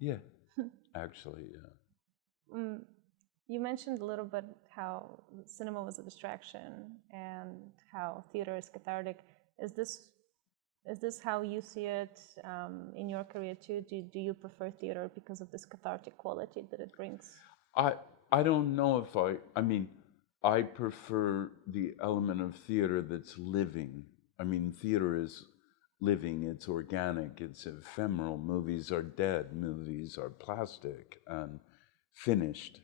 Yeah, actually, yeah. You mentioned a little bit how cinema was a distraction and how theater is cathartic. Is this how you see it in your career too? Do you prefer theater because of this cathartic quality that it brings? I don't know if I mean, I prefer the element of theater that's living. I mean, theater is living, it's organic, it's ephemeral. Movies are dead, movies are plastic and finished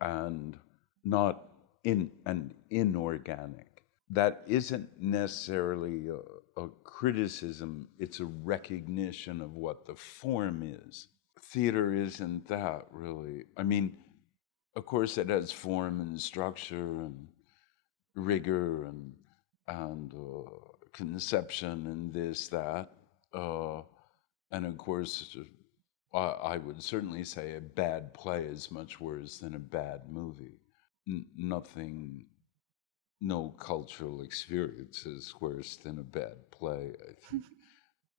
and not inorganic. That isn't necessarily a criticism, it's a recognition of what the form is. Theater isn't that really. I mean, of course, it has form and structure and rigor and conception and this that, and of course, I would certainly say a bad play is much worse than a bad movie. Nothing, no cultural experience is worse than a bad play, I think.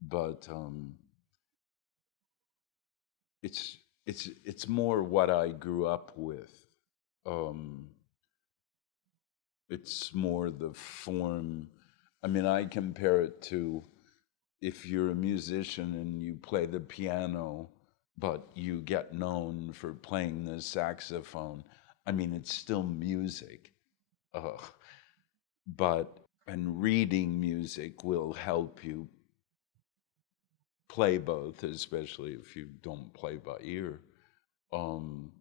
But it's more what I grew up with. Um, it's more the form. I mean, I compare it to if you're a musician and you play the piano, but you get known for playing the saxophone. I mean, it's still music. Uh, but, and reading music will help you play both, especially if you don't play by ear. Um,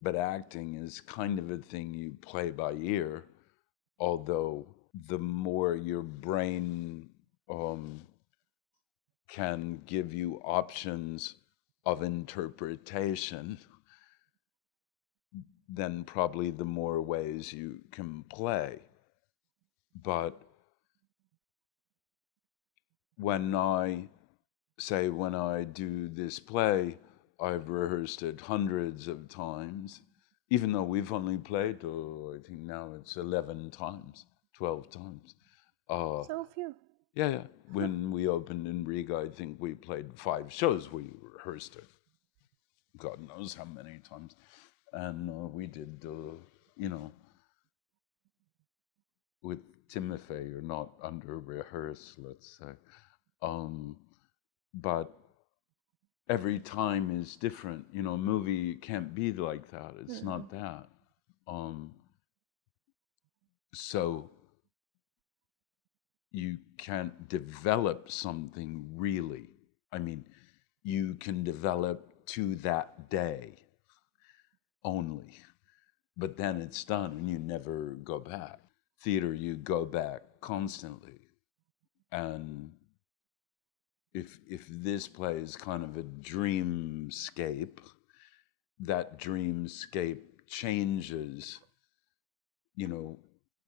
but acting is kind of a thing you play by ear, although the more your brain can give you options of interpretation, then probably the more ways you can play. But when I do this play, I've rehearsed it hundreds of times, even though we've only played, I think now it's 11 times, 12 times. So few. Yeah. When we opened in Riga, I think we played 5 shows. We rehearsed it, God knows how many times. And we did, with Timothy, you're not under rehearse, let's say. But every time is different. A movie can't be like that. It's not that. So you can't develop something really. I mean, you can develop to that day only, but then it's done and you never go back. Theater, you go back constantly. And if this play is kind of a dreamscape, that dreamscape changes.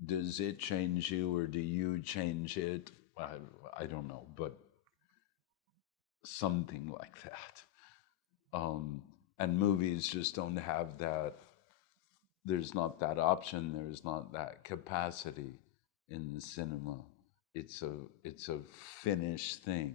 Does it change you or do you change it? I don't know, but something like that. And movies just don't have that. There's not that option. There's not that capacity in the cinema. It's a finished thing.